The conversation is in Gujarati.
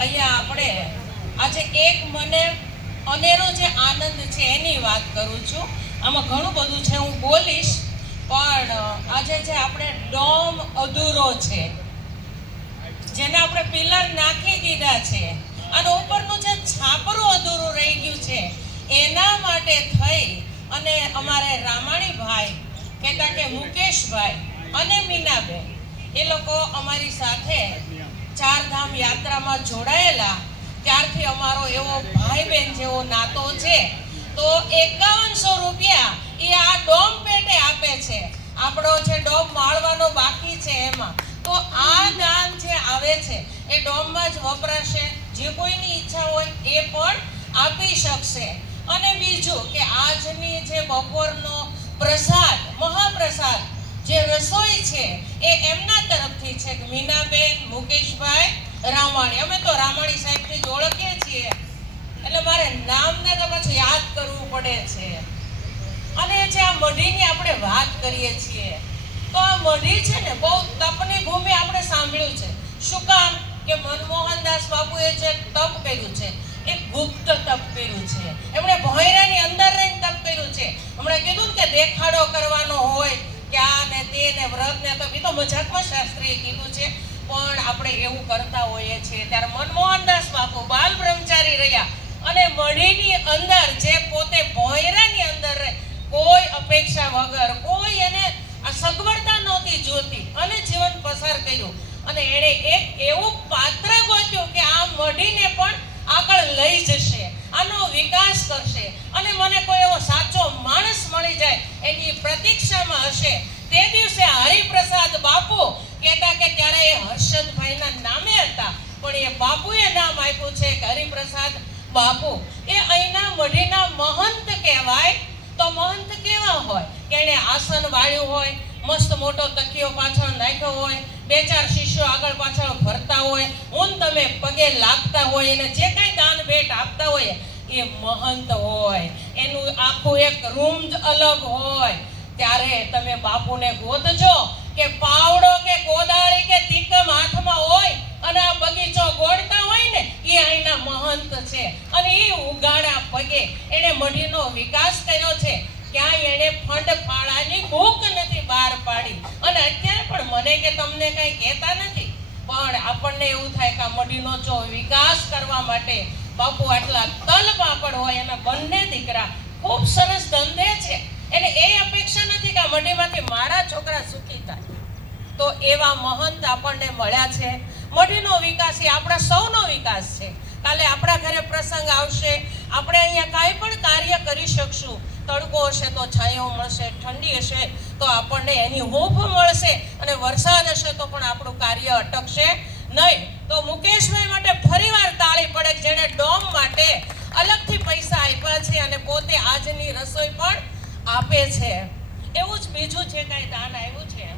અહીંયા આપણે આજે એક મને અનેરો જે આનંદ છે એની વાત કરું છું. આમાં ઘણું બધું છે, હું બોલીશ, પણ આજે જે આપણે ડોમ અધૂરો છે, જેને આપણે પિલર નાખી દીધા છે અને ઉપરનું જે છાપરું અધૂરું રહી ગયું છે, એના માટે થઈ અને અમારે રામાણીભાઈ કહેતા કે મુકેશભાઈ અને મીનાબેન એ લોકો અમારી સાથે ચારધામ યાત્રામાં જોડાયેલા ત્યારથી અમારો એવો ભાઈ બહેન જેવો નાતો છે. તો 5100 રૂપિયા એ આ ડોમ પેટે આપે છે. આપણો જે ડોમ માળવાનો બાકી છે એમાં તો આ દાન જે આવે છે એ ડોમમાં જ વપરાશે. જે કોઈની ઈચ્છા હોય એ પણ આપી શકશે. અને બીજું કે આજની જે બપોરનો પ્રસાદ, મહાપ્રસાદ જે રસોઈ છે એ એમના તરફથી છે. મીનાબેન, મુકેશભાઈ, રામાણી, અમે તો રામાણી સાહેબથી જ ઓળખીએ છીએ એટલે મારે નામને તો પાછું યાદ કરવું પડે છે. અને જે આ મઢીની આપણે વાત કરીએ છીએ તો આ મઢી છે ને બહુ તપની ભૂમિ આપણે સાંભળ્યું છે. શું કામ કે મનમોહનદાસ બાપુએ જે તપ કર્યું છે એ ગુપ્ત તપ કર્યું છે. એમણે ભોંયરાની અંદર રહીને તપ કર્યું છે. હમણાં કીધું કે દેખાડો કરવાનો હોય કે આ ને તે ને વ્રત ને તપ, એ તો મજાકમાં શાસ્ત્રીએ કીધું છે, પણ આપણે એવું કરતા હોઈએ છીએ. ત્યારે મનમોહનદાસ બાપુ બાલ બ્રહ્મચારી રહ્યા અને મઢીની અંદર જે પોતે ભોંયરાની અંદર રહે, કોઈ અપેક્ષા વગર, કોઈ એને આ સગવડતા નહોતી જોતી અને જીવન પસાર કર્યું. અને એણે એક એવું પાત્ર ગોત્યું કે આ મઢીને પણ આગળ લઈ જશે, આનો વિકાસ કરશે અને મને કોઈ એવો સાચો માણસ મળી જાય એની પ્રતીક્ષામાં હશે. તે દિવસે હરિપ્રસાદ બાપુ કહેતા કે ત્યારે એ હર્ષદભાઈના નામે હતા, પણ એ બાપુએ નામ આપ્યું છે કે હરિપ્રસાદ બાપુ. એ અહીંના મઢીના મહંત કહેવાય. તો મહંત કેવા હોય કે એને આસન વાળ્યું હોય, મસ્ત મોટો તકિયો પાછળ નાખ્યો હોય, 2-4 શિષ્યો આગળ પાછળ ફરતા હોય, હું તમે પગે લાગતા હોય, એને જે કાંઈ દાન ભેટ આપતા હોય એ મહંત હોય. એનું આખું એક રૂમ જ અલગ હોય. ત્યારે તમે બાપુને ગોતજો કે પાવડો કે કોદાળી કે તીકમ હાથમાં હોય અને આ બગીચો ગોળતા હોય ને એ અહીંના મહંત છે. અને એ ઉગાડા પગે એને મઢીનો વિકાસ કર્યો છે. ક્યાંય એને ફંડ ફાળાની ભૂખ નથી બહાર પાડી. અને અત્યારે પણ મને કે તમને કઈ કહેતા નથી, પણ આપણને એવું થાય કે આ મઢીનો જો વિકાસ કરવા માટે બાપુ આટલા તલ પાપડ હોય. એના બંને દીકરા ખૂબ સરસ ધંધે છે. એને એ અપેક્ષા નથી કે આ મઢીમાંથી મારા છોકરા સુખી થાય. તો એવા મહંત આપણને મળ્યા છે. મઢીનો વિકાસ એ આપણા સૌનો વિકાસ છે. કાલે આપણા ઘરે પ્રસંગ આવશે, આપણે અહીંયા કાંઈ પણ કાર્ય કરી શકશું. તડકો હશે તો છાંયો મળશે, ઠંડી હશે તો આપણને એની હૂંફ મળશે, અને વરસાદ હશે તો પણ આપણું કાર્ય અટકશે નહીં. તો મુકેશભાઈ માટે ફરીવાર તાળી પડે, જેણે ડોમ માટે અલગથી પૈસા આપ્યા છે અને પોતે આજની રસોઈ પણ આપે છે. એવું જ બીજું જે કાંઈ દાન આવ્યું છે